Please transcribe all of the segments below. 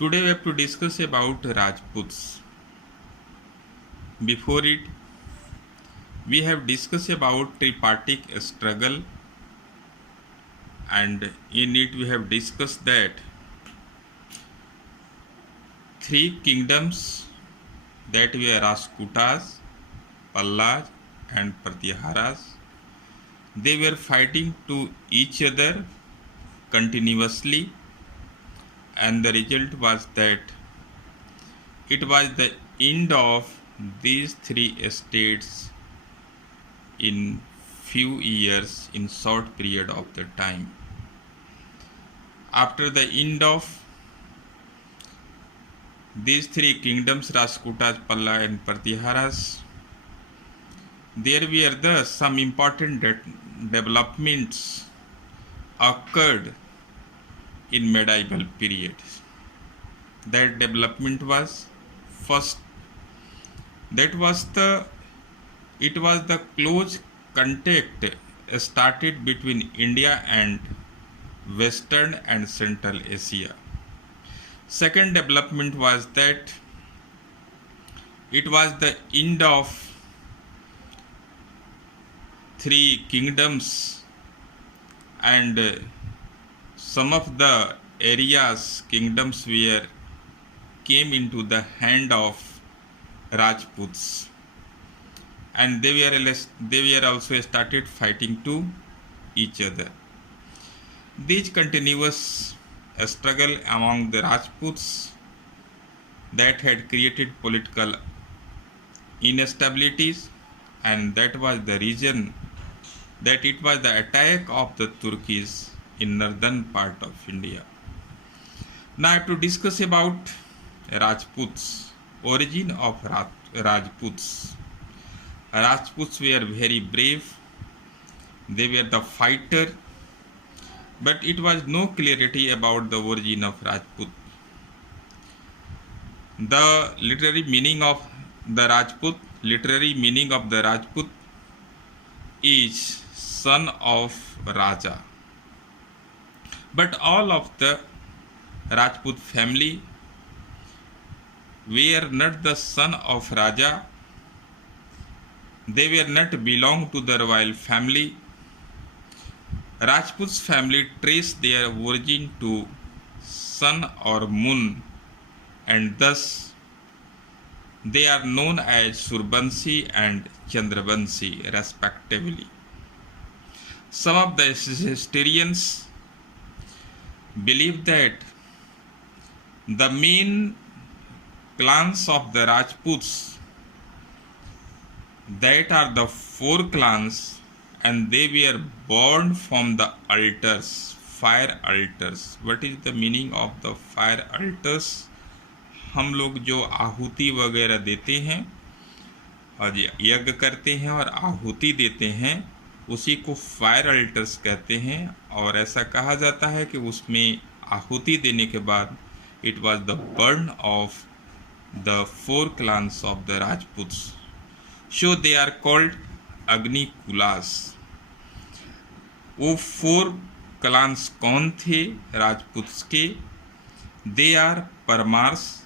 Today we have to discuss about Rajputs. Before it, we have discussed about tripartite struggle, and in it we have discussed that three kingdoms that were Rashtrakutas, Pallas and Pratiharas, they were fighting to each other continuously, and the result was that it was the end of these three states in few years, in short period of the time. After the end of these three kingdoms, Rashtrakutas, Palla and Pratiharas, there were some important developments occurred in medieval period. That development was first, it was the close contact started between India and Western and Central Asia. Second development was that it was the end of three kingdoms, and some of the kingdoms came into the hand of Rajputs, and they were also started fighting to each other. This continuous struggle among the Rajputs that had created political instabilities, and that was the reason that it was the attack of the Turkish in northern part of India. Now I have to discuss about Rajputs, origin of Rajputs. Rajputs were very brave, they were the fighter, but it was no clarity about the origin of Rajput. The literary meaning of the Rajput is son of Raja. But all of the Rajput family were not the son of Raja. They were not belong to the royal family. Rajput's family traced their origin to sun or moon, and thus they are known as Surbansi and Chandravansi respectively. Some of the historians believe that the main clans of the Rajputs, that are the four clans, and they were born from the altars, fire altars. What is the meaning of the fire altars? हम लोग जो आहुति वगैरह देते हैं और यज्ञ करते हैं और आहुति देते हैं, उसी को फायर अल्टर्स कहते हैं। और ऐसा कहा जाता है कि उसमें आहुति देने के बाद it was the burn of the four clans of the Rajputs, so they are called Agnikulas. वो फोर क्लान्स कौन थे राजपुत्स के? They are Parmars,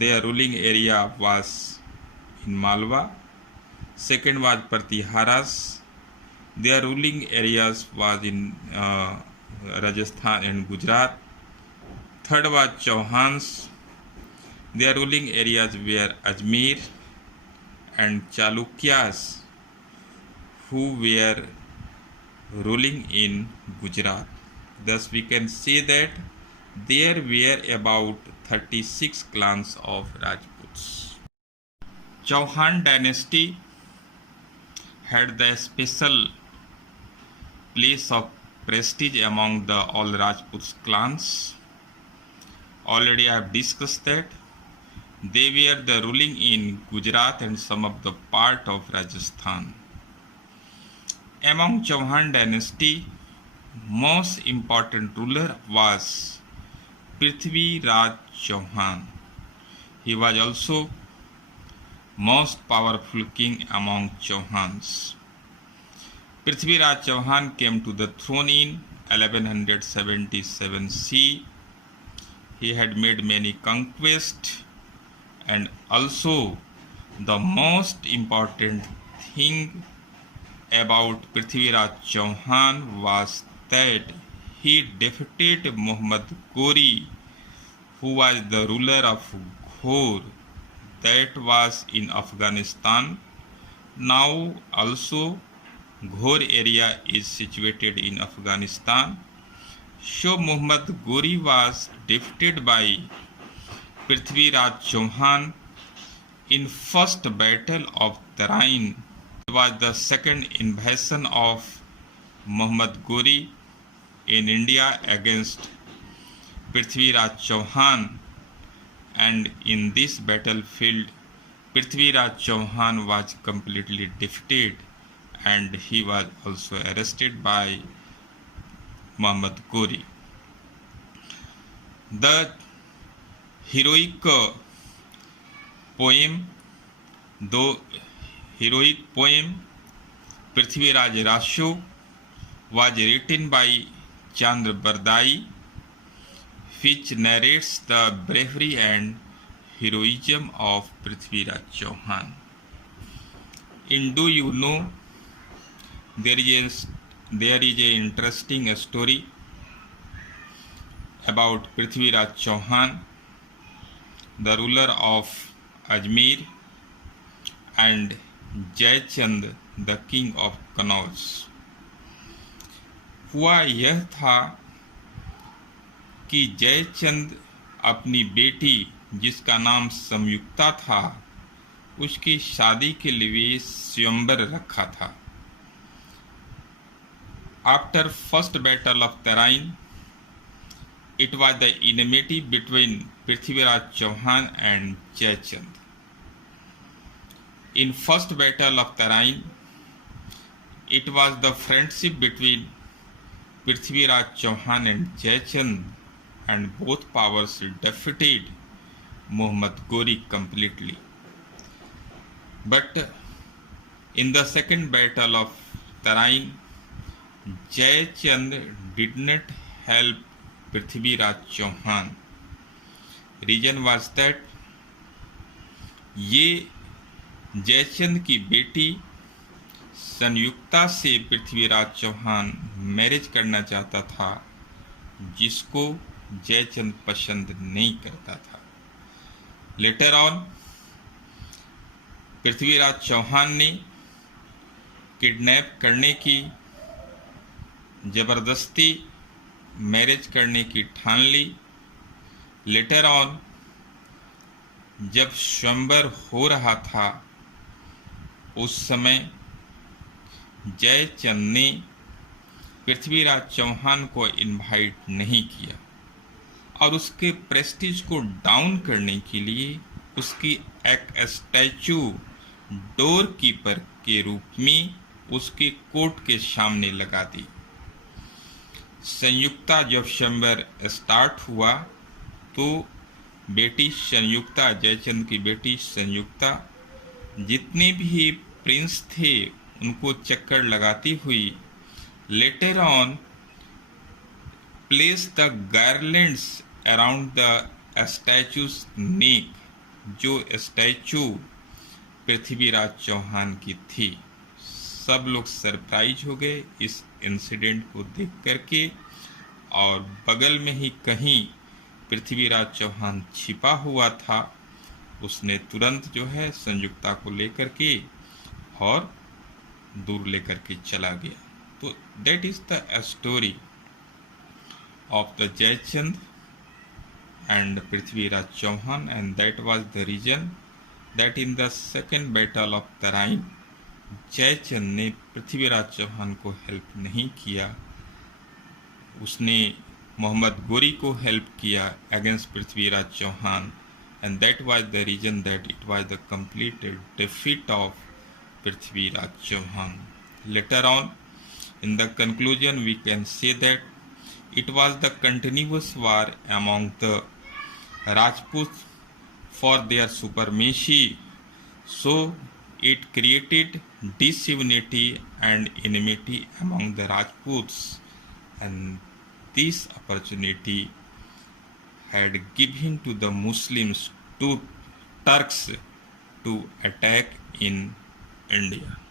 their ruling area was in Malwa. Second was Pratiharas, their ruling areas was in Rajasthan and Gujarat. Third was Chauhans, their ruling areas were Ajmer and Chalukyas, who were ruling in Gujarat. Thus we can say that there were about 36 clans of Rajputs. Chauhan dynasty had the special place of prestige among the all Rajputs clans. Already I have discussed that they were the ruling in Gujarat and some of the part of Rajasthan. Among Chauhan dynasty, most important ruler was Prithvi Raj Chauhan. He was also most powerful king among Chauhans. Prithvi Raj Chauhan came to the throne in 1177 C. he had made many conquests, and also the most important thing about Prithviraj Chauhan was that he defeated Muhammad Ghori, who was the ruler of Ghor, that was in Afghanistan. Now also Ghor area is situated in Afghanistan. So Muhammad Ghori was defeated by Prithviraj Chauhan in first battle of Tarain. It was the second invasion of Muhammad Ghori in India against Prithviraj Chauhan, and in this battlefield Prithviraj Chauhan was completely defeated and he was also arrested by Muhammad Ghori. The heroic poem, the heroic poem Prithviraj Rasho was written by Chandra Bardai, which narrates the bravery and heroism of Prithviraj Chauhan. In Do You Know, there is an interesting story about Prithviraj Chauhan, the ruler of Ajmer, and Jaychand, the king of Kannauj. हुआ यह था कि जयचंद अपनी बेटी, जिसका नाम संयुक्ता था, उसकी शादी के लिए स्वयंवर रखा था. After first battle of Tarain, it was the enmity between Prithviraj Chauhan and Jaychand. In first battle of Tarain, it was the friendship between Prithviraj Chauhan and Jaychand, and both powers defeated Muhammad Ghori completely. But in the second battle of Tarain, Jaychand did not help Prithviraj Chauhan. Reason was that ये जयचंद की बेटी संयुक्ता से Prithviraj Chauhan marriage करना चाहता था, जिसको जयचंद पसंद नहीं करता था. लेटर ऑन पृथ्वीराज चौहान ने किडनैप करने की, जबरदस्ती मैरिज करने की ठान ली. लेटर ऑन जब स्वयंवर हो रहा था, उस समय जयचंद ने पृथ्वीराज चौहान को इनवाइट नहीं किया और उसके प्रेस्टीज को डाउन करने के लिए उसकी एक स्टैचू डोर कीपर के रूप में उसके कोर्ट के सामने लगा दी. संयुक्ता जब स्वयंवर स्टार्ट हुआ तो बेटी संयुक्ता, जयचंद की बेटी संयुक्ता, जितने भी प्रिंस थे उनको चक्कर लगाती हुई later on places the garlands around the statue's neck, जो स्टैचू पृथ्वीराज चौहान की थी. सब लोग सरप्राइज हो गए इस इंसिडेंट को देख करके, और बगल में ही कहीं पृथ्वीराज चौहान छिपा हुआ था. उसने तुरंत जो है संयुक्ता को लेकर के और दूर लेकर के चला गया. तो that is the story of the Jaichand and Prithviraj Chauhan, and that was the reason that in the second battle of Tarain Jaichand ने पृथ्वीराज चौहान को हेल्प नहीं किया, उसने मोहम्मद गोरी को हेल्प किया against Prithviraj Chauhan, and that was the reason that it was the complete defeat of Prithviraj Chauhan. Later on, in the conclusion, we can say that it was the continuous war among the Rajputs for their supremacy, so it created disunity and enmity among the Rajputs, and this opportunity had given to the Muslims to Turks to attack in India.